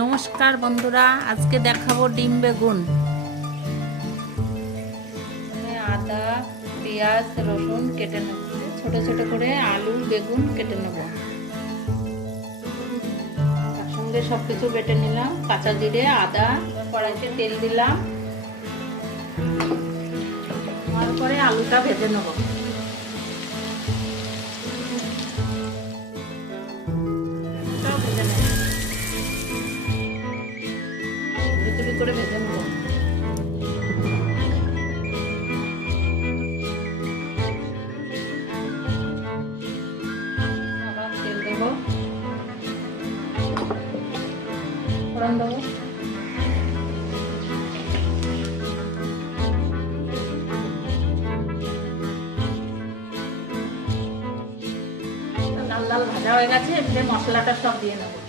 নমস্কার বন্ধুরা, আজকে দেখাবো ডিম বেগুন। আদা, পেঁয়াজ, রসুন কেটে নেব, ছোট ছোট করে আলু বেগুন কেটে নেব। তার সঙ্গে সবকিছু বেটে নিলাম, কাঁচা জিরে, আদা। কড়াইতে তেল দিলাম, তারপরে আলুটা ভেজে নেব। করে ভেজে নেব। আবার তেল দেব, ফোড়ন দেবো, লাল লাল ভাজা হয়ে গেছে। এতে মশলাটা সব দিয়ে নেবো।